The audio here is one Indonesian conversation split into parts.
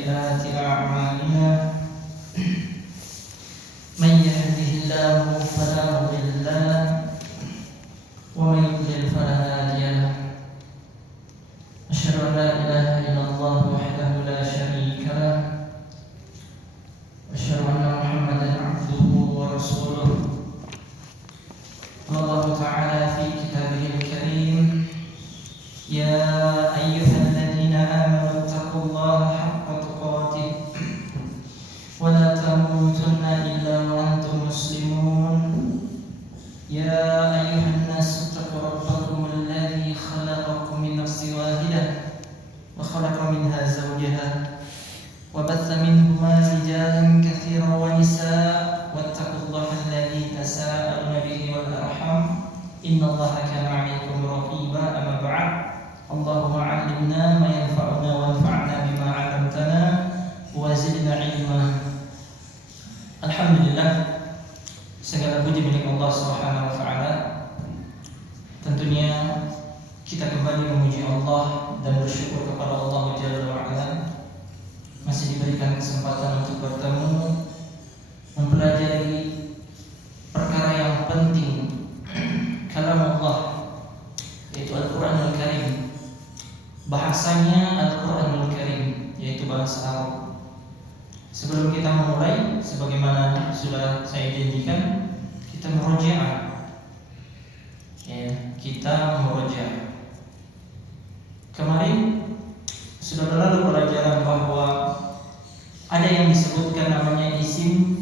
سيئات أعمالنا من يهده الله فلا مضل له ومن يضلل فلا هادي له أشهد أن لا إله إلا الله وحده لا شريك له أشهد أن محمدا عبده ورسوله قال الله تعالى في كتابه الكريم يا أيها الذين آمنوا اتقوا الله حق تقاته ولا تموتن إلا وأنتم مسلمون يا أيها الناس اتقوا ربكم الذي خلقكم من نفس واحدة وخلق منها زوجها وبث منهما رجالا كثيرا ونساء واتقوا الله الذي تساءلون به والأرحام إن الله كان عليكم رقيبا أما بعد اللهم علمنا ما ينفعنا وانفعنا بما علمتنا وزدنا علما. Alhamdulillah, segala puji milik Allah Subhanahu wa taala. Tentunya kita kembali memuji Allah dan bersyukur kepada Allah Jalla wa ala masih diberikan kesempatan untuk bertemu mempelajari perkara yang penting, kalam Allah, yaitu Al-Qur'anul Karim. Bahasanya Al-Qur'anul Karim, yaitu bahasa Arab. Sebelum kita memulai, sebagaimana sudah saya janjikan, kita murojaah. Ya, kita murojaah. Kemarin sudah berlalu pelajaran bahwa ada yang disebutkan namanya isim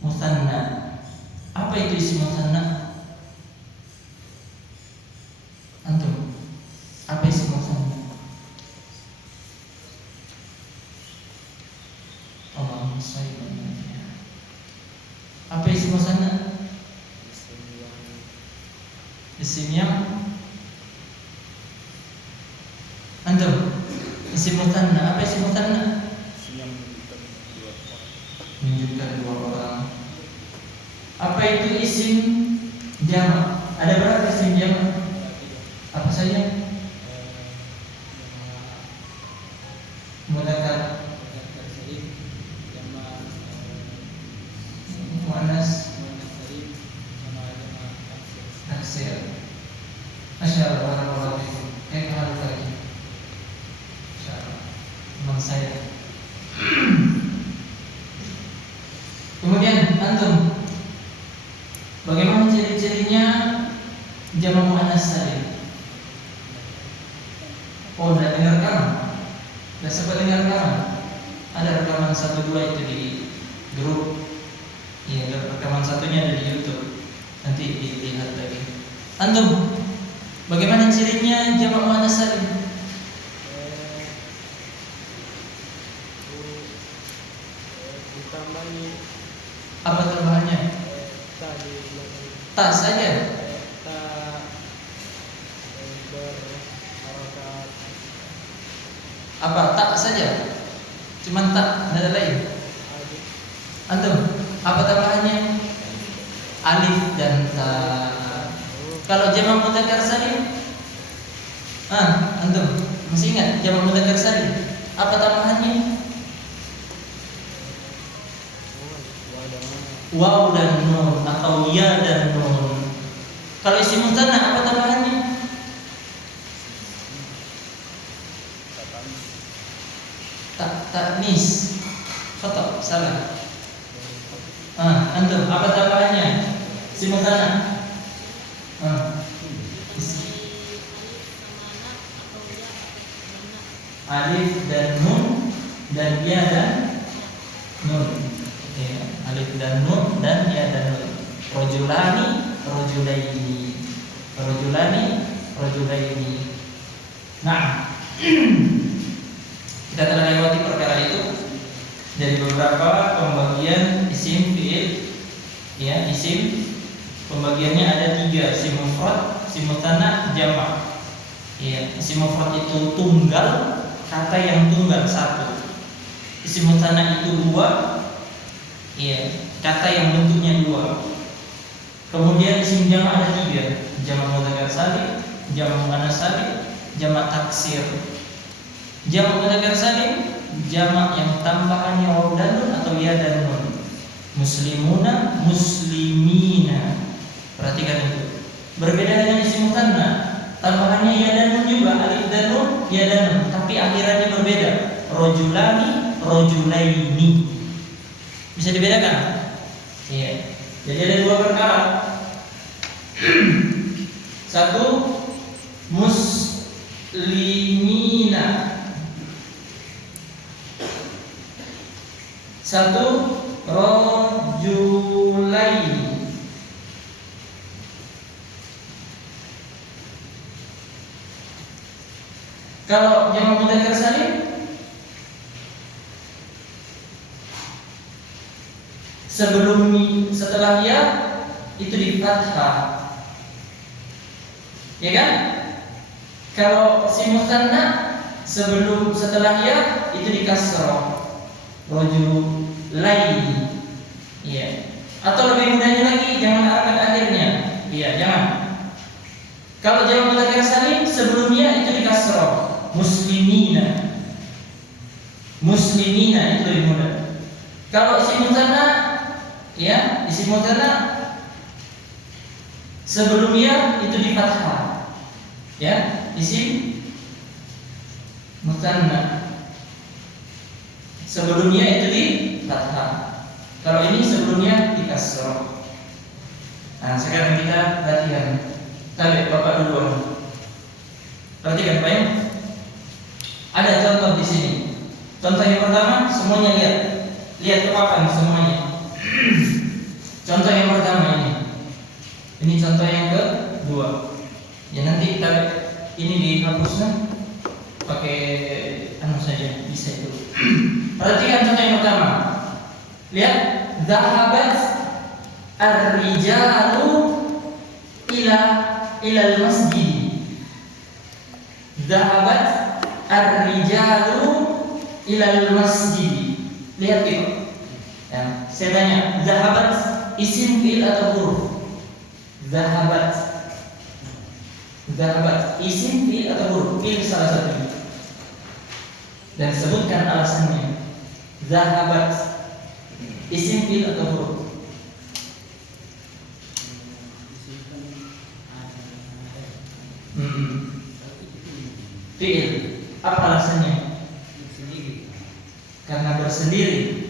musanna. Apa itu isim musanna? Antum, apa isim musanna? Allahumma shalli ala Muhammad. Apa isim musanna? Isim yang antum, isim musanna. Apa isim musanna? Isim yang menunjukkan dua orang. Menunjukkan dua orang. Apa itu isim jamak? Ada berapa isim jamak? Apa saja? Mudzakkar, muannas, taksir. Masyaallah, barakallahu fikum. Kayak hal lagi. Masyaallah. Teman saya. Kemudian antum, bagaimana ciri-cirinya jamak muannas salim? Oh, udah dengar rekaman? Udah sempat dengar rekaman? Ada rekaman 1-2 itu di grup. Iya, rekaman satunya ada di YouTube. Nanti dilihat lagi. Antum, bagaimana cirinya jamak muannas salim? Ditambahi Apa tambahannya? tadi Ta saja. berharakat Apa tak saja? Cuman tak, tidak ada lain. Antum, apa tambahannya? Alif dan ta. Kalau jamak mudzakkar salim, antum masih ingat jamak mudzakkar salim? Apa tambahannya? Waw dan nun atau ya dan nun. Kalau isim musanna apa tambahannya? Ta'nis. Khata, salah. Antum apa tambahannya? Isim musanna. Alif dan nun dan ya dan nun. Ya, alif dan nun dan ya dan nun. Rajulani, rajulaini. Rajulani, rajulaini. Nah, kita telah lewati perkara itu dari beberapa pembagian isim fi'il. Ya, isim pembagiannya ada 3, isim mufrad, isim musanna, jamak. Ya, isim mufrad itu tunggal, kata yang tunggal satu. Isim musanna itu 2, ya, kata yang bentuknya 2. Kemudian isim jamak ada 3, jamak mudzakkar salim, jamak muannas salim, jamak taksir. Jamak mudzakkar salim jamak yang tambahannya waw dan nun atau ya dan nun. Muslimuna, muslimina. Perhatikan itu. Berbeda dengan isim mutsanna, tambahannya ya dan nun juga, alif dan nun, ya dan nun, tapi akhirannya berbeda. Rojulani, rojulaini. Bisa dibedakan? Iya. Jadi ada dua perkara. Satu, muslimina. Satu, rojulaini. Kalau jamak mudzakkar salim, setelah ya itu di fathah, ya kan? Kalau si mutsanna setelah ya itu di kasrah, rajulaini, iya. Atau lebih mudahnya lagi, jangan harakat akhirnya, iya jangan. Kalau jamak mudzakkar salim sebelumnya itu di kasrah, muslimina, muslimina itu lebih mudah. Kalau isim mutsanna, ya isim mutsanna sebelumnya itu di fathah, ya isim mutsanna sebelumnya itu di fathah. Kalau ini sebelumnya di kasrah. Nah sekarang kita latihan. Tarik bapak duluan. Perhatikan Pak ya. Ada contoh di sini. Contoh yang pertama, semuanya lihat ke papan semuanya. Contoh yang pertama ini. Ini contoh yang kedua. Ya nanti tarik ini dihapusnya pakai anu saja, bisa itu. Perhatikan contoh yang pertama. Lihat, dhahabat ar-rijalu ila al-masjid. Dhahabat ar-rijalu ila al-masjid. Lihat itu. Ya, saya tanya, dhahabat isim fi'il atau huruf? Dhahabat isim fi'il atau huruf? Pilih salah satunya dan sebutkan alasannya. Dhahabat isim fi'il atau huruf? Fi'il. Apa alasannya? Karena bersendiri.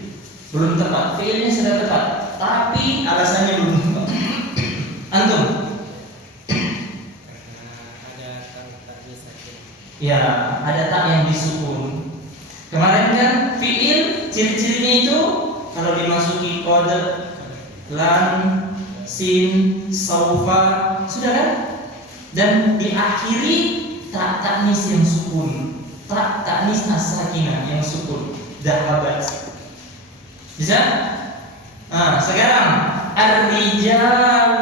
Belum tepat. Fi'ilnya sudah tepat, tapi alasannya belum tepat. Antum? Ya, ada tak yang disukun. Kemarin kan fi'il ciri-cirinya itu kalau dimasuki kode lan, sin, saufa, sudah kan? Dan diakhiri tak taknis yang sukun, tak taknis as-sakinah yang sukun. Dhahabat. Bisa? Nah, sekarang ar-rijalu.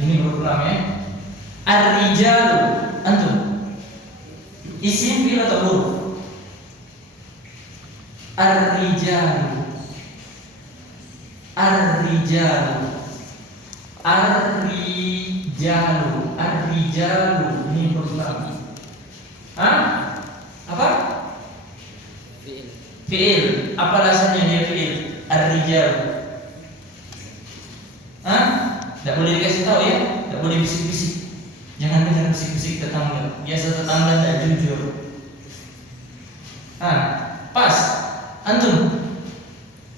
Ini berulang ya. Ar-rijalu. Antum. Isim fi'il atau huruf? Ar-rijalu. Ini berulang. Apa? Fi'il. Apa alasannya dia fi'il? Ar-rijal. Tidak boleh dikasih tahu ya. Tidak boleh bisik-bisik. Jangan bisik-bisik tetangga. Biasa tetangga tidak jujur. Pas. Antum.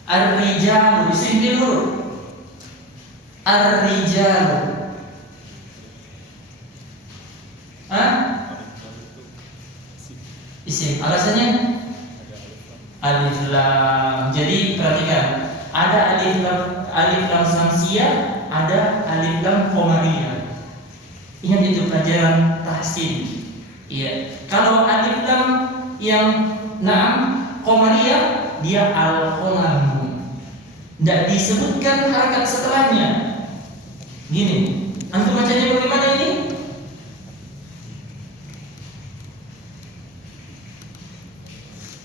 Ar-rijal. Isim fi'il huruf. Ar-rijal. Isim. Alasannya alif lam. Jadi perhatikan, ada alif lam samsiyah, ada alif lam qamariyah. Ingat itu pelajaran tahsin. Iya. Kalau alif lam yang qamariyah, dia al-qalam. Tidak disebutkan harakat setelahnya. Gini, antum bacanya bagaimana ini?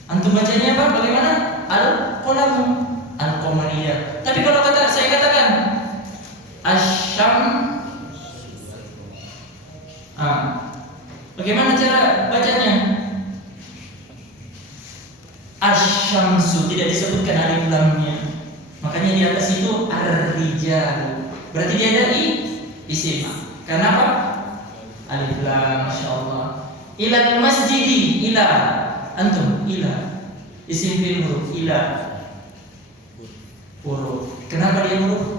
Antum bacanya apa? Bagaimana? Al-qalam, al-qamariyah. Tapi kalau saya katakan asyam, Bagaimana cara bacanya? Asyamsu, tidak disebutkan alif lamnya. Makanya di atas itu ar-rijal. Berarti dia ada isim. Kenapa? Alif lam, masya Allah. Ilal masjidi, ila. Antum, ila. Isim fil huruf, ila. Huruf. Kenapa dia huruf?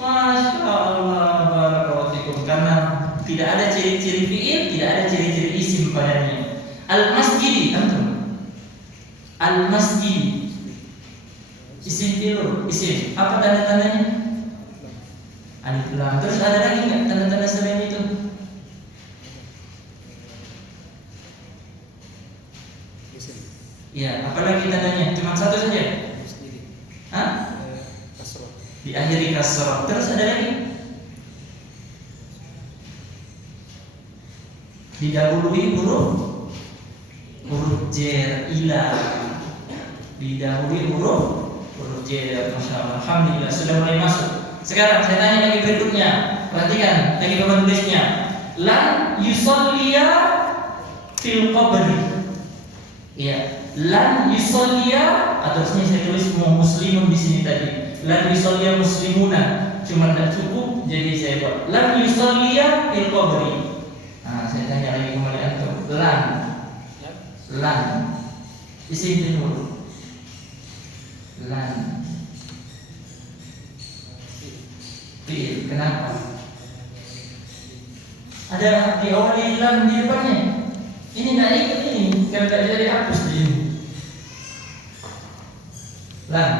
Masya Allah, barakallahu fikum. Karena tidak ada ciri-ciri fi'il, tidak ada ciri-ciri isim padanya. Al-masjidi, antum. Al-masjidi. Isim fi'il, isim. Apa tanda-tandanya? Alif lam. Terus ada lagi nggak tanda-tanda selain itu? Ya, apalagi tandanya? Cuma satu saja? Hah? Diakhiri kasrah. Terus ada lagi? Didahului huruf jar, ila. Didahului huruf jar. Masya Allah. Alhamdulillah sudah mulai masuk. Sekarang saya tanya lagi berikutnya. Perhatikan lagi papan tulisnya. Lan yusolliya fil qabri. Iya. Lan yusolliya, atau saya tulis muslimun di sini tadi. Lan yusolliya muslimuna. Cuma tidak cukup, jadi saya buat lan yusolliya fil qabri. Nah, saya tanya lagi kembali antum. Lan. Isim dulu. Lan. Fi'il. Kenapa? Ada diawali lam di depannya. Ini nggak ikut ini, kan nggak jadi hapus di sini. Lam.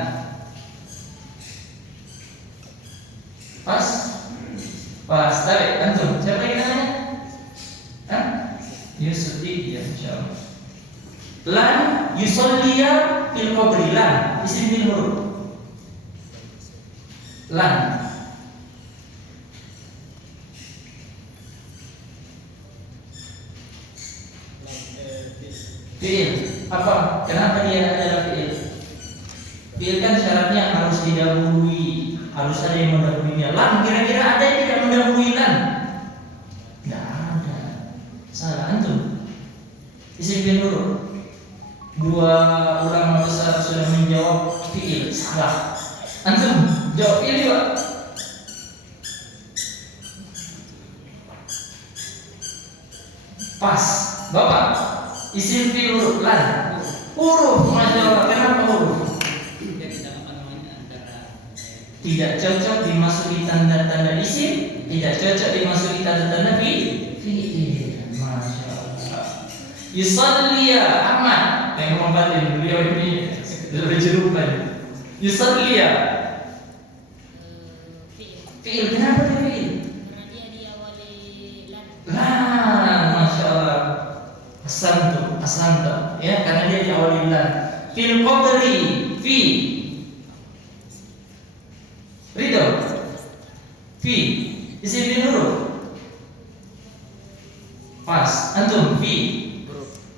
Pas. Tarik antum. Siapa yang namanya? Hah? Yusuf. Iya, insyaallah. Lan yusolliya fil qabri. Lan. Isim fil huruf. Lan. Fi'il. Apa? Kenapa dia adalah fi'il? Fi'il kan syaratnya harus didahului, harus ada yang mendahuluinya. Lam, kira-kira ada yang tidak mendahului lam? Tidak ada. Salah antum. Isim fi'il dulu. Dua ulama besar sudah menjawab fi'il. Salah. Antum jawab fi'il juga. Pas. Bapak. Isim fi'il huruf lan. Huruf, masya Allah. Kenapa huruf? Tidak cocok dimasuki tanda-tanda isim, tidak cocok dimasuki tanda-tanda fi'il. Masya Allah. Yusalliya Ahmad. Yang membatin beliau ini lebih jerupan. Yusalliya. Fi'il. Kenapa dia fi'il? Karena dia diawali lam. Lan, masya Allah. Asanta, ya, karena dia diawali lam. Fil qabri, fi. Ridho. Fi. Isim fi'il huruf. Pas. Antum fi.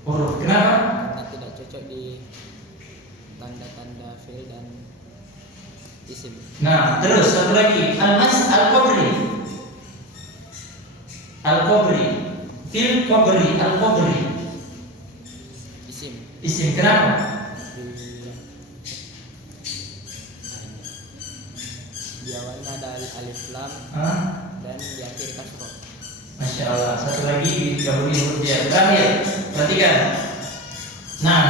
Huruf. Kenapa? Karena tidak cocok di tanda-tanda fi'il dan isim. Nah, terus satu lagi. Al-qabri. Al-qabri. Fil qabri, al-qabri. Isim. Kenapa? Di awalnya ada alif lam dan di akhir kasroh. Masya Allah. Satu lagi didahului huruf dia. Terakhir, perhatikan. Nah,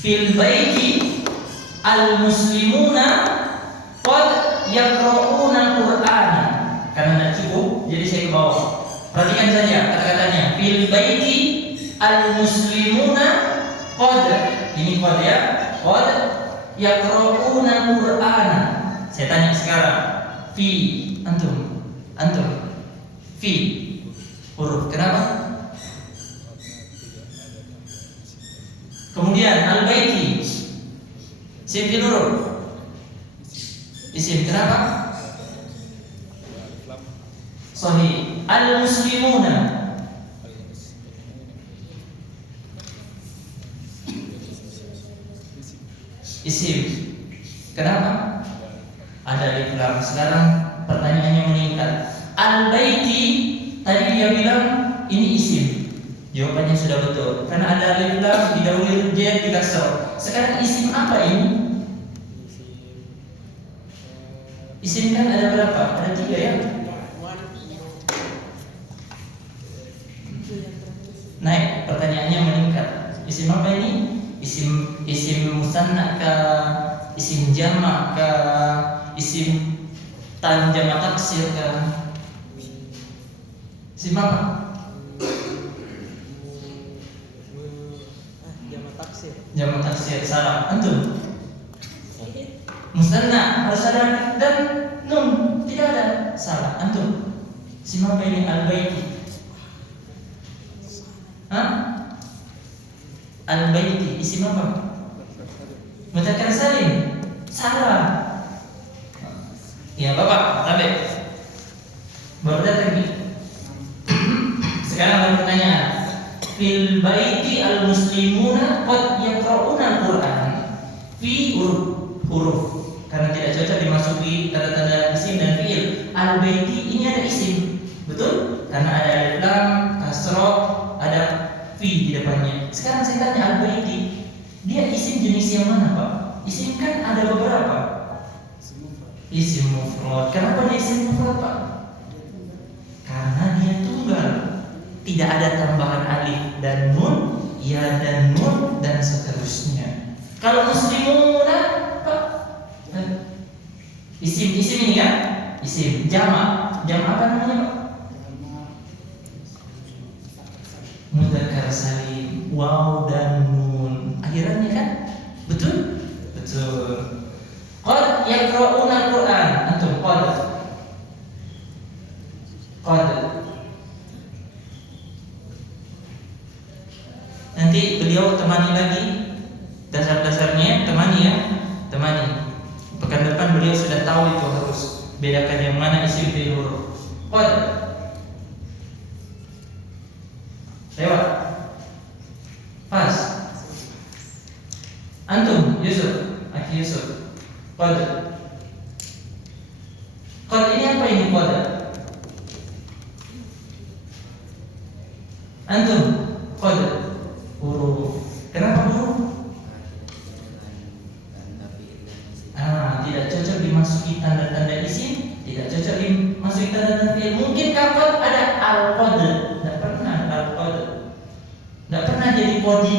fil baiti al muslimuna qad yaqra'una al-Qur'an. Karena tidak cukup, jadi saya ke bawah. Perhatikan saja kata-katanya. Fil baiti al muslimuna qad. Ini qad ya. Qad yaqra'una al-Qur'an. Saya tanya sekarang. Fi. Antum. Fi. Huruf. Kenapa? Kemudian al-baiti. Isim fi'il huruf. Isim. Kenapa? Sahih. Al-muslimuna. Isim. Kenapa? Ada alif lam. Sekarang pertanyaannya meningkat. Al-baiti tadi dia bilang ini isim. Jawabannya sudah betul. Karena ada alif lam didahului j dikasrah. Sekarang isim apa ini? Isim kan ada berapa? Ada 3 ya. Naik, pertanyaannya meningkat. Isim apa ini? Isim musanna ka, isim jamak ka, isim jamak taksir ka. Isim apa? Jamak taksir. Salah. Antum? Musanna harus ada alif dan nun. Tidak ada. Salah. Antum? Isim apa ini? Al-baiti. Hah? Al-baiti isim apa? Mudzakkar salim. Salah. Ya Bapak, tabe. Baru datang nih. Sekarang ada pertanyaan. Fil baiti al-muslimuna qad yaqra'una al-Qur'an fi huruf. Karena tidak cocok dimasuki tanda-tanda isim dan fiil. Al-baiti ini ada isim. Betul? Karena ada alif lam, kasrah, ada fi di depannya. Sekarang saya tanya al-baiti, dia isim jenis yang mana, Pak? Isim kan ada beberapa. Isim mufrad. Kenapa dia isim mufrad, Pak? Karena dia tunggal. Tidak ada tambahan alif dan nun, ya dan nun dan seterusnya. Kalau muslimuna, Pak, isim ini kan? Isim jamak. Jamak apa namanya, Pak? Mudzakkar salim, waw dan nun akhirannya kan? Betul? Betul. Qad yaqra'una al-Qur'an. Antum qad. Nanti beliau temani lagi dasar-dasarnya, temani ya. Temani. Pekan depan beliau sudah tahu itu harus bedakan yang mana isim fi'il huruf. Qad. Lewat. Pas. Antum, Yusuf, Aki Yusuf. Qad. Qad ini apa ini qad? Antum, qad. Huruf. Kenapa huruf? Tidak cocok dimasuki tanda-tanda isim, tidak cocok dimasuki tanda-tanda fi'il. Mungkin kapan ada al-qad. Tidak pernah al-qad. Tidak pernah jadi qadi.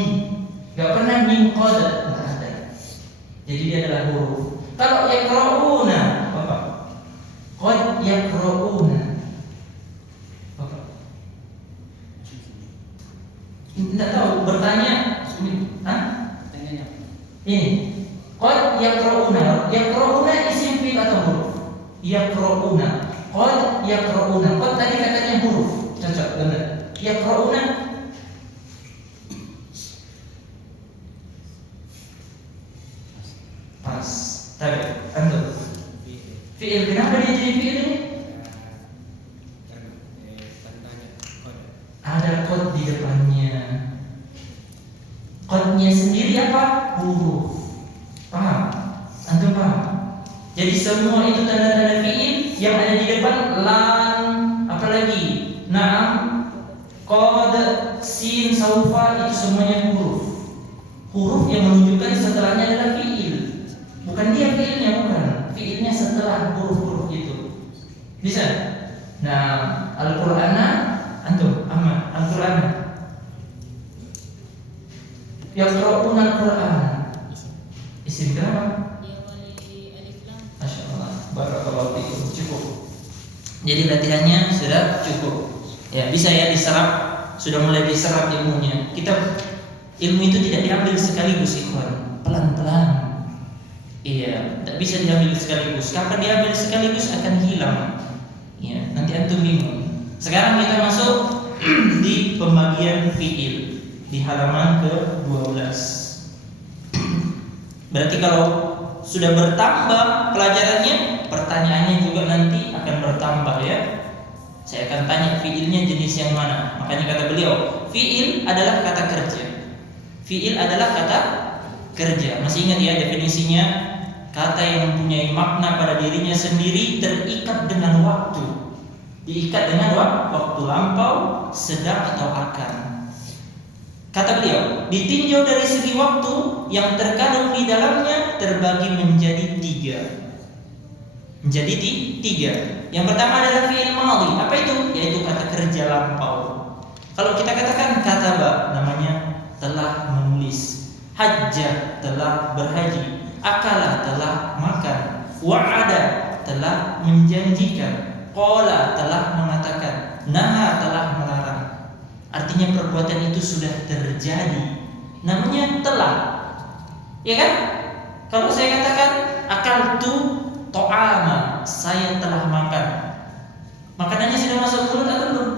Tidak pernah min qad. Tidak ada. Jadi dia adalah huruf. Kalau yaqra'una, apa? Qad yaqra'una. Apa? Tidak tahu. Bertanya. Hah? Ini. Qad yaqra'una. Yaqra'una isim fi'il atau huruf? Yaqra'una. Qad yaqra'una. Qad tadi katanya huruf. Cocok, benar. Yaqra'una pas. Tapi antum. Fi'il kenapa dia jadi fi'il ini? Ada qad di depannya. Qadnya sendiri apa? Huruf. Paham? Antum paham? Jadi semua itu tanda-tanda fi'il yang ada di depan lan, apalagi na'am, qad, sin, saufa, itu semuanya huruf. Huruf yang menunjukkan setelahnya adalah fi'il. Bukan dia fi'ilnya, bukan. Fi'ilnya setelah huruf-huruf itu. Bisa? Nah, Al-Qur'ana antum, Ahmad, Al-Qur'ana. Yaqra'una Al-Qur'an. Isim kenapa? Masya Allah. Barakallahu fiikum. Cukup. Jadi latihannya sudah cukup. Ya, bisa ya diserap. Sudah mulai diserap ilmunya. Ilmu itu tidak diambil sekaligus, ikhwan. Pelan-pelan. Iya, tidak bisa diambil sekaligus. Kapan diambil sekaligus akan hilang. Ya, nanti antum bingung. Sekarang kita masuk di pembagian fi'il di halaman ke-12. Berarti kalau sudah bertambah pelajarannya, pertanyaannya juga nanti akan bertambah ya. Saya akan tanya fi'ilnya jenis yang mana. Makanya kata beliau, fi'il adalah kata kerja. Fi'il adalah kata kerja. Masih ingat ya definisinya? kata yang mempunyai makna pada dirinya sendiri terikat dengan waktu. Diikat dengan waktu lampau, sedang atau akan. Kata beliau, ditinjau dari segi waktu yang terkandung di dalamnya terbagi menjadi tiga. Menjadi tiga. Yang pertama adalah fi'il madhi. Apa itu? Yaitu kata kerja lampau. Kalau kita katakan kataba, namanya telah menulis. Hajjah, telah berhaji. Akala, telah makan. Wa'ada, telah menjanjikan. Qala, telah mengatakan. Naha, telah melarang. Artinya perbuatan itu sudah terjadi. Namanya telah. Ya kan? Kalau saya katakan akaltu to'ama, saya telah makan. Makanannya sudah masuk mulut atau belum?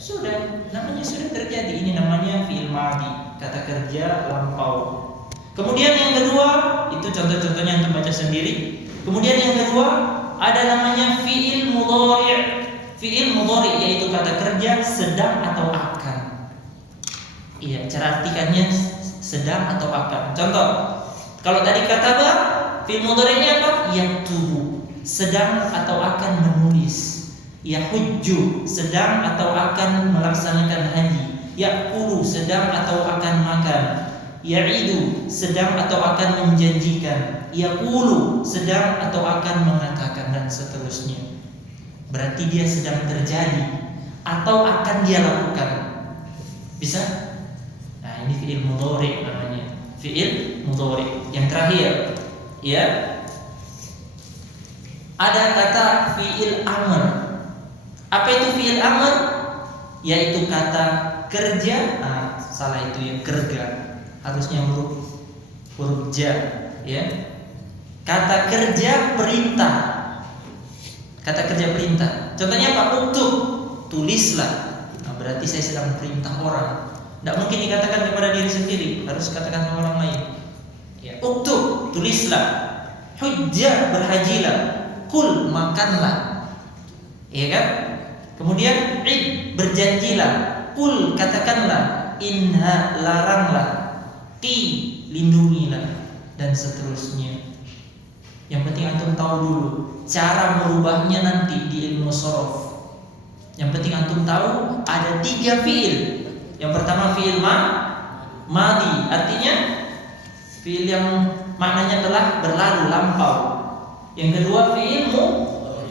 Sudah. Namanya sudah terjadi. Ini namanya fi'il madhi, kata kerja lampau. Kemudian yang kedua, itu contoh-contohnya untuk baca sendiri. Kemudian yang kedua ada namanya fi'il mudhari'. Fi'il mudhari' yaitu kata kerja sedang atau akan. Iya, cara artikannya sedang atau akan. Contoh, kalau tadi kataba, fi'il mudhari'nya apa? Yaktubu, sedang atau akan menulis. Yahujju, sedang atau akan melaksanakan haji. Yaqulu, sedang atau akan makan. Ya'idu, sedang atau akan menjanjikan. Yaqulu, sedang atau akan mengatakan, dan seterusnya. Berarti dia sedang terjadi atau akan dia lakukan. Bisa? Nah, ini fi'il mudhari' namanya. Fi'il mudhari'. Yang terakhir, ya. Ada kata fi'il amr. Apa itu fi'il amr? Yaitu kata kerja. Salah itu yang kerja. Harusnya huruf ja, ya. Kata kerja perintah. Kata kerja perintah. Contohnya apa? Uktub, tulislah. Nah, berarti saya sedang perintah orang. Tidak mungkin dikatakan kepada diri sendiri, harus katakan sama orang lain. Ya, uktub, tulislah. Hujjah, berhajilah. Kul, makanlah. Iya kan? Kemudian id, berjanjilah. Kul, katakanlah. Inha, laranglah. Qi, lindungilah, dan seterusnya. Yang penting antum tahu dulu cara merubahnya nanti di ilmu shorof. Yang penting antum tahu ada 3 fi'il. Yang pertama fi'il madhi, artinya fi'il yang maknanya telah berlalu, lampau. Yang kedua fi'il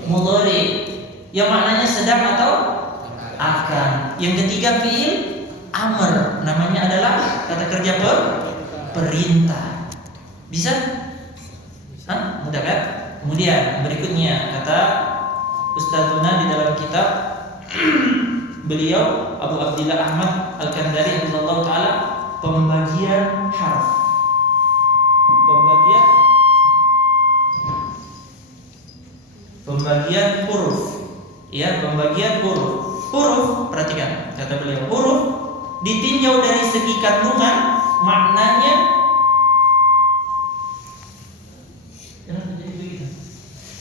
mudhari, yang maknanya sedang atau akan. Yang ketiga fi'il amr, namanya adalah kata kerja perintah. Bisa? Mudah kan? Kemudian berikutnya kata Ustadzuna di dalam kitab beliau Abu Abdillah Ahmad Al-Kandari radhiyallahu taala, pembagian harf. Pembagian huruf. Ya, pembagian huruf. Huruf, perhatikan kata beliau, huruf ditinjau dari segi kandungan maknanya.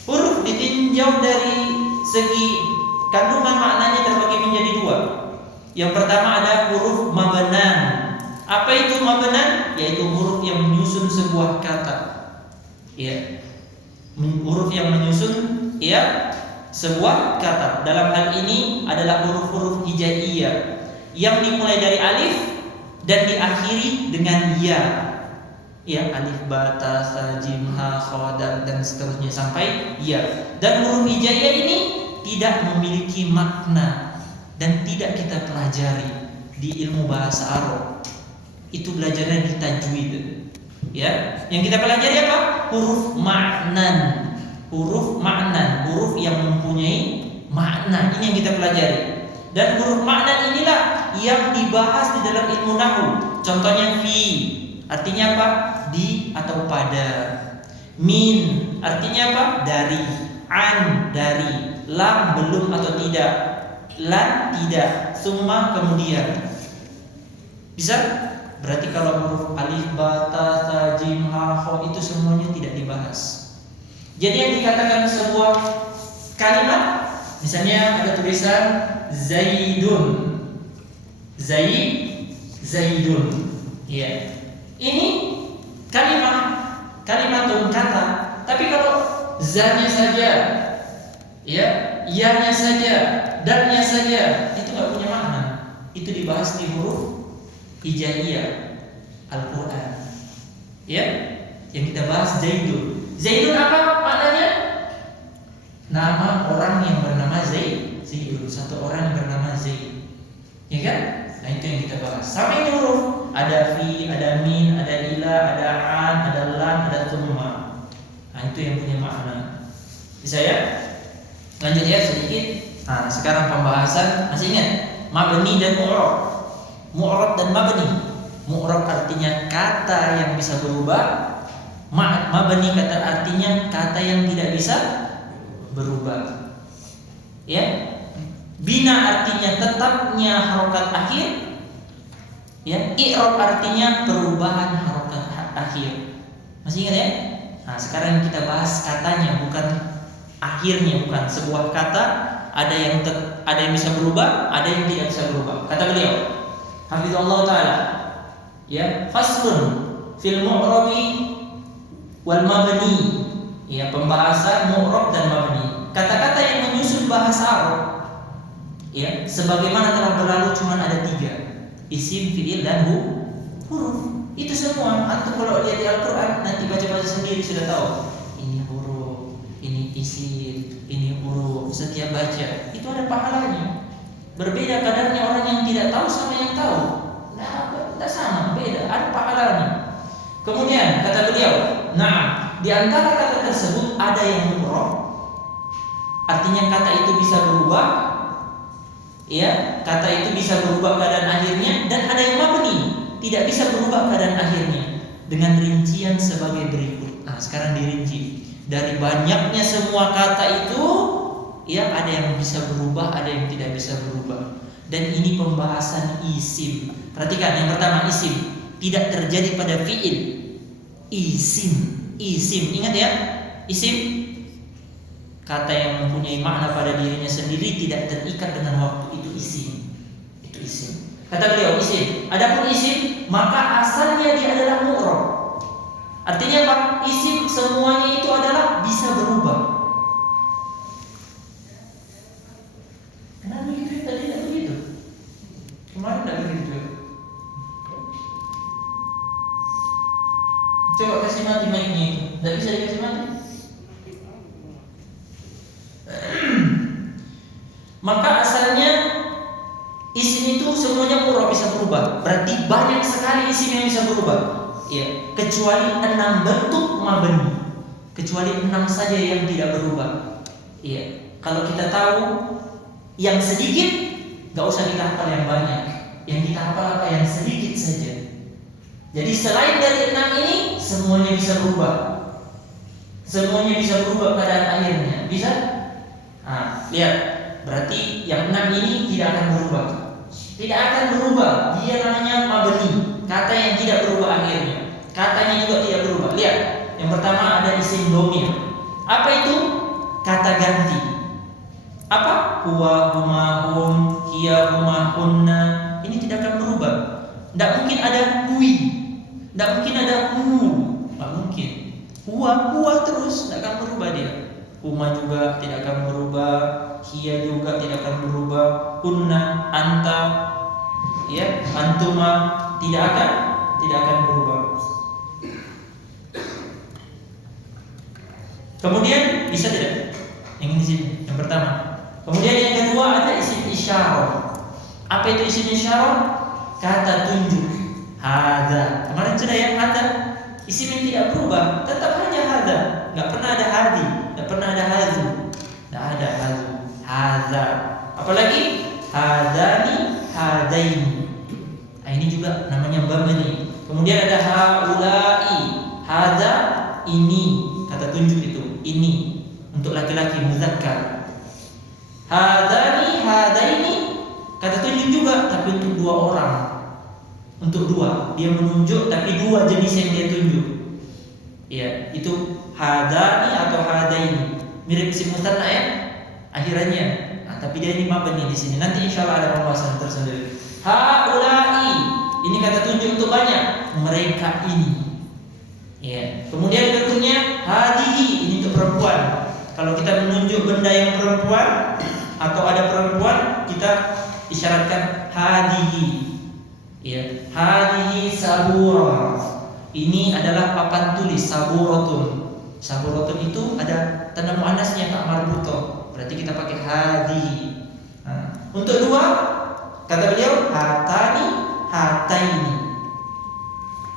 Huruf ditinjau dari segi kandungan maknanya terbagi menjadi 2. Yang pertama ada huruf mabnan. Apa itu mabnan? Yaitu huruf yang menyusun sebuah kata. Ya. Huruf yang menyusun sebuah kata. Dalam hal ini adalah huruf-huruf hijaiyah yang dimulai dari alif dan diakhiri dengan ya. Ya, alif, ba, ta, sa, jim, ha, kha, dal, dan seterusnya sampai ya. Dan huruf hijaiyah ini tidak memiliki makna dan tidak kita pelajari di ilmu bahasa Arab. Itu belajarnya di tajwid. Ya, yang kita pelajari apa? Huruf ma'nan. Huruf ma'nan, huruf yang mempunyai makna. Ini yang kita pelajari. Dan huruf ma'nan inilah yang dibahas di dalam ilmu nahwu. Contohnya fi, artinya apa? Di atau pada. Min, artinya apa? Dari. An, dari. Lam, belum atau tidak. Lan, tidak. Summa, kemudian. Bisa? Berarti kalau huruf alif, ba, ta, sa, jim, ha, kha itu semuanya tidak dibahas. Jadi yang dikatakan sebuah kalimat, misalnya ada tulisan Zaidun. Zaidun. Ya. Ini kalimat kalimatun kata. Tapi kalau zanya saja, ya, ianya saja, dannya saja, itu nggak punya makna. Itu dibahas di huruf hijaiyah Al-Quran. Ya, yang kita bahas Zaidun. Zaidun apa maknanya? Nama orang yang bernama Zaidun, satu orang yang bernama Zaid. Ya kan? Nah itu yang kita bahas. Sama ini huruf, ada fi, ada min, ada ila, ada an, ada lam, ada thumma. Nah itu yang punya makna. Bisa ya? Lanjut ya sedikit. Nah sekarang pembahasan, masih ingat mabni dan mu'rab. Mu'rab dan mabni. Mu'rab artinya kata yang bisa berubah. Mabni kata artinya kata yang tidak bisa berubah. Ya. Bina artinya tetapnya harokat akhir. Ya, i'rab artinya perubahan harokat akhir. Masih ingat ya? Nah, sekarang kita bahas katanya, bukan akhirnya, bukan sebuah kata ada yang bisa berubah, ada yang tidak bisa berubah. Kata beliau, hafizallahu taala, ya, faslun fil mu'rabi wal mabni. Ya, pembahasan mu'rab dan mabni. Kata-kata yang menyusun bahasa Arab, ya, sebagaimana telah berlalu cuma ada 3, isim, fi'il, dan huruf. Itu semua. Antum kalau lihat di Al-Quran nanti baca-baca sendiri sudah tahu. Ini huruf, ini isim, ini huruf. Setiap baca itu ada pahalanya. Berbeda kadarnya orang yang tidak tahu sama yang tahu. Nah, tidak sama, beda. Ada pahalanya. Kemudian kata beliau, nah, di antara kata tersebut ada yang mu'rab. Artinya kata itu bisa berubah. Ya, kata itu bisa berubah keadaan akhirnya, dan ada yang mabni, tidak bisa berubah keadaan akhirnya, dengan rincian sebagai berikut. Nah, sekarang dirinci. Dari banyaknya semua kata itu, ya, ada yang bisa berubah, ada yang tidak bisa berubah. Dan ini pembahasan isim. Perhatikan yang pertama, isim tidak terjadi pada fi'il. Isim, ingat ya, isim kata yang mempunyai makna pada dirinya sendiri, tidak terikat dengan waktu, itu isim. Itu isim. Kata beliau isim. Adapun isim, maka asalnya dia adalah mu'rab. Artinya apa? Isim semuanya itu adalah bisa berubah. Kenapa begitu? Tadi tidak begitu. Kemarin tidak begitu. Coba kasih mati mic-nya itu. Tidak bisa dikasih mati. Maka asalnya isim itu semuanya mu'rab, bisa berubah. Berarti banyak sekali isim yang bisa berubah. Ya, kecuali 6 bentuk mabni. Kecuali 6 saja yang tidak berubah. Iya. Kalau kita tahu yang sedikit, gak usah kita hafal yang banyak. Yang kita hafal apa? Yang sedikit saja. Jadi selain dari 6 ini, semuanya bisa berubah. Semuanya bisa berubah keadaan akhirnya. Bisa? Nah, lihat. Berarti yang 6 ini tidak akan berubah. Tidak akan berubah. Dia namanya mabni, kata yang tidak berubah akhirnya. Katanya juga tidak berubah. Lihat, yang pertama ada isim dhamir. Apa itu? Kata ganti. Apa? Huwa, huma, hum, hiya, huma, hunna. Ini tidak akan berubah. Tidak mungkin ada hui. Tidak mungkin ada hu. Tidak mungkin. Huwa terus, tidak akan berubah dia. Huma juga tidak akan berubah, hiya juga tidak akan berubah, hunna, anta, ya, antuma tidak akan berubah. Kemudian bisa tidak? Yang ini sini, yang pertama. Kemudian yang kedua ada isim isyarah. Apa itu isim isyarah? Kata tunjuk. Hada. Kemarin sudah yang hada. Isim yang tidak berubah, tetap hanya hada. Enggak pernah ada hadi, enggak pernah ada hazu. Enggak ada hazu. Hada. Apalagi hadani, hadaini. Nah, ini juga namanya mabni. Kemudian ada haulai. Hada, ini, kata tunjuk itu, ini untuk laki-laki muzakkar. Hadani, hadaini, kata tunjuk juga tapi untuk 2 orang. Untuk 2, dia menunjuk tapi 2 jenis yang dia tunjuk. Ya, itu hadani atau hadaini. Mirip isim musanna ya, akhirannya. Nah, tapi dia ini mabni di sini. Nanti insyaallah ada pembahasan tersendiri. Haulai, ini kata tunjuk untuk banyak. Mereka ini. Ya. Kemudian berikutnya hadihi, ini untuk perempuan. Kalau kita menunjuk benda yang perempuan atau ada perempuan, kita isyaratkan hadihi. Ya, hadihi sabura. Ini adalah papan tulis saburatun. Saburatun itu ada tanda muannasnya tak marbuto. Berarti kita pakai hadihi. Nah, untuk dua, kata beliau hatani, hataini.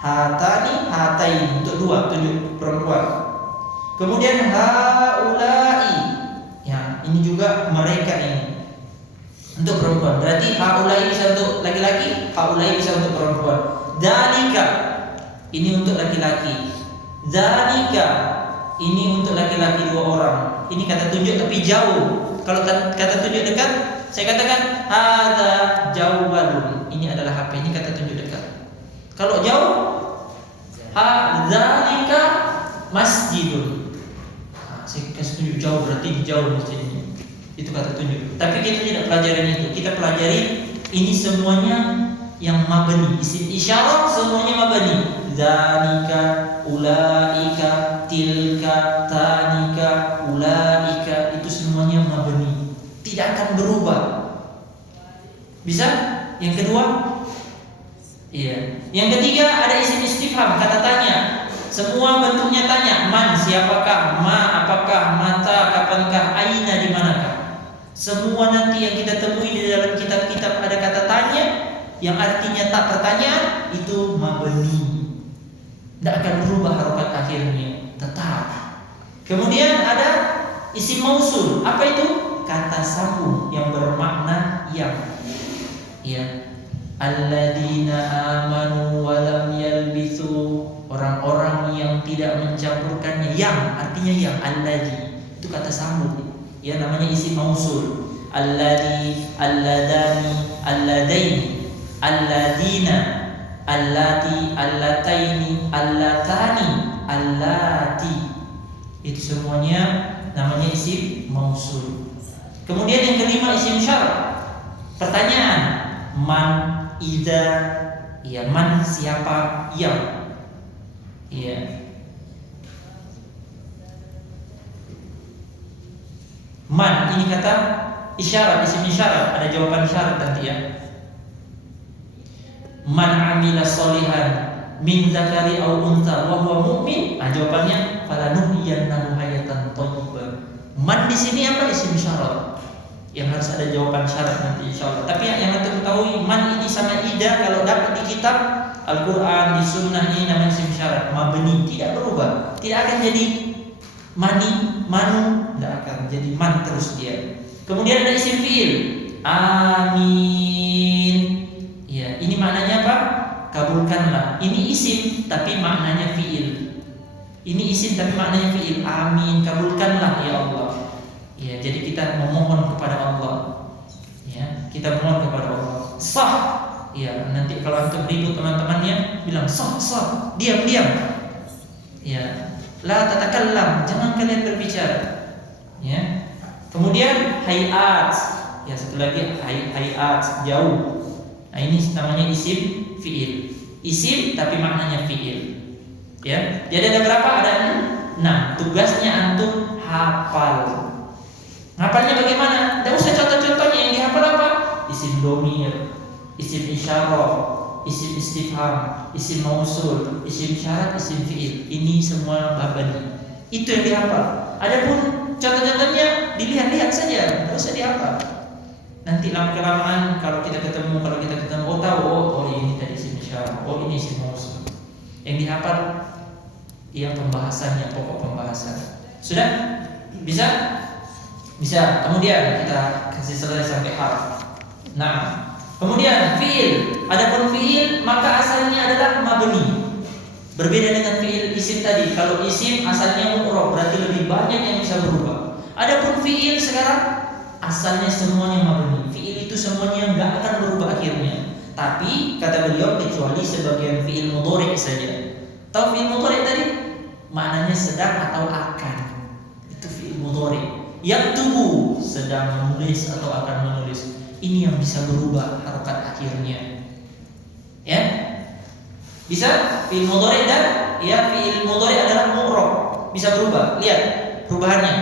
Hatani, hataini untuk dua, tunjuk perempuan. Kemudian haulai, ya ini juga mereka ini untuk perempuan. Berarti haulai bisa untuk laki-laki, haulai bisa untuk perempuan. Dalika ini untuk laki-laki. Zalika ini untuk laki-laki dua orang. Ini kata tunjuk tapi jauh. Kalau kata tunjuk dekat, saya katakan hadza jawwalun. Ini adalah HP. Ini kata tunjuk dekat. Kalau jauh, hadzalika masjidun. Saya kasih tunjuk jauh, berarti jauh masjidnya. Itu kata tunjuk. Tapi kita tidak pelajarin itu. Kita pelajari ini semuanya yang mabni. Isim isyarat semuanya mabni. Zalika, ulaika, tilka, tanika, ulaika, itu semuanya mabni. Tidak akan berubah. Bisa? Yang kedua? Iya. Yang ketiga ada isim istifham, kata tanya. Semua bentuknya tanya. Man, siapakah? Ma, apakah? Mata, kapankah? Aina, di manakah? Semua nanti yang kita temui di dalam kitab-kitab ada kata tanya yang artinya tak pertanyaan, itu mabni. Tidak akan berubah harokat akhirnya, tetap. Kemudian ada isim mausul. Apa itu? Kata sambung yang bermakna yang. Ya. Alladzina amanu wa lam yalbisu, orang-orang yang tidak mencampurkannya, yang artinya yang. Alladzi itu kata sambung. Ya, namanya isim mausul. Alladzi, alladani, alladaini, alladzina, allati, allataini, allatani, allati. Itu semuanya namanya isim mausul. Kemudian yang kelima isim syarat. Pertanyaan, man, idza, ya man siapa, yang. Ya. Man ini kata isyarat, isim isyarat, ada jawaban syarat nanti ya. Man amila sholihan min dzakari aw untha wa huwa mu'min. Jawabannya falanuhyiyannahu hayatan thayyibah. Man di sini apa? Isim syarat. Yang harus ada jawaban syarat nanti insyaallah. Tapi yang antum ketahui, man ini sama ida kalau dapat di kitab Al-Qur'an, di sunnah, ini namanya isim syarat, mabni, tidak berubah. Tidak akan jadi mani, manu, tidak akan jadi man terus dia. Kemudian ada isim fiil. Amin. Ya, ini maknanya apa? Kabulkanlah. Ini isim tapi maknanya fiil. Ini isim tapi maknanya fiil. Amin, kabulkanlah ya Allah. Ya, jadi kita memohon kepada Allah. Ya, kita mohon kepada Allah. Sah. Ya, nanti kalau antum ribut teman-temannya bilang sah, diam. Ya, la tatakallam, jangan kalian berbicara. Ya. Kemudian hayat. Ya, satu lagi hayat, jauh. Nah, ini namanya isim fiil. Isim tapi maknanya fiil. Ya. Jadi ada berapa? Ada 6. Tugasnya antum hafal. Ngapalnya bagaimana? Tidak usah contoh-contohnya, yang dihafal apa? Isim domir, isim isyarah, isim istifham, isim mausul, isim syarat, isim fiil. Ini semua mabni. Itu yang dihafal. Adapun contoh-contohnya dilihat-lihat saja, tidak usah dihafal. Nanti lama-kelamaan kalau kita ketemu, oh tahu, oh ini tadi isim isyarah, oh ini isim mausul. Yang dihafal yang pembahasannya, pokok pembahasan. Sudah? Bisa? Bisa. Kemudian kita kasih selesai sampai harf. Nah, kemudian fiil. Adapun fiil maka asalnya adalah mabni. Berbeda dengan fiil isim tadi. Kalau isim asalnya mu'rab, berarti lebih banyak yang bisa berubah. Adapun fiil sekarang asalnya semuanya mabni. Fiil itu semuanya enggak akan berubah akhirnya. Tapi kata beliau kecuali sebagian fiil mudhari saja. Tahu fiil mudhari tadi? Maknanya sedang atau akan. Itu fiil mudhari. Yang tubuh sedang menulis atau akan menulis. Ini yang bisa berubah harokat akhirnya. Ya, bisa fiil mudhari dan ya fi'il mudhari adalah mu'rab, bisa berubah. Lihat perubahannya.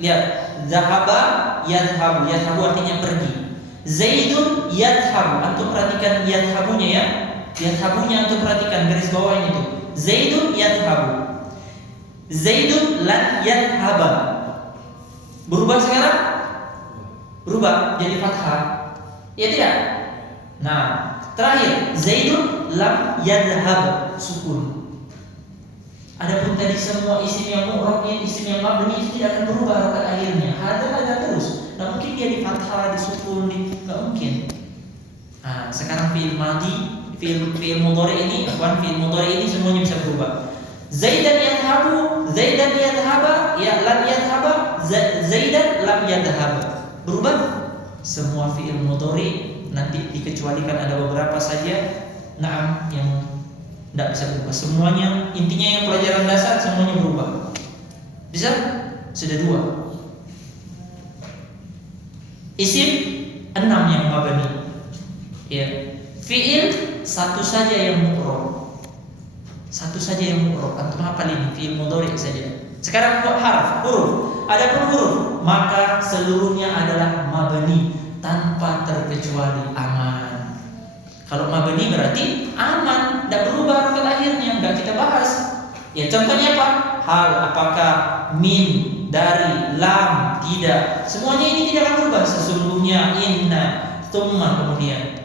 Lihat, zahaba yadhhabu, yadhhabu artinya pergi. Zaidun yadhhabu, antum perhatikan yadhhabunya ya. Yadhhabunya antum perhatikan garis bawah ini tuh. Zaidun yadhhabu. Zaidun lan yadhhaba. Berubah sekarang? Berubah jadi fathah. Ya tidak? Nah, terakhir Zaidun lam yadhhab, sukun. Adapun tadi semua isim yang mu'rab, isim yang mabni itu tidak akan berubah harokat akhirnya. Ada terus. Nah, mungkin dia di fathah, di sukun, enggak mungkin. Nah, sekarang fi'il madhi, fi'il mudhari ini, fi'il mudhari ini semuanya bisa berubah. Zaidan yadhhabu, Zaidan yadhhaba, ya lam yadhhaba, Zaidan lam yadhhaba. Berubah semua fi'il mudhari, nanti dikecualikan ada beberapa saja na'am yang tidak bisa berubah. Semuanya intinya yang pelajaran dasar semuanya berubah. Bisa? Sudah 2. Isim 6 yang mabani. Ya. Fi'il 1 saja yang mu'rab. 1 saja yang mu'rab. Antum hafal ini fi'il mudhari saja. Sekarang huruf. Adapun huruf, maka seluruhnya adalah mabani tanpa terkecuali aman. Kalau mabani berarti aman, tidak berubah harokat akhirnya, tidak kita bahas. Ya contohnya apa? Hal, apakah, min, dari, lam, tidak. Semuanya ini tidak akan berubah. Sesungguhnya, inna, tsumma kemudian.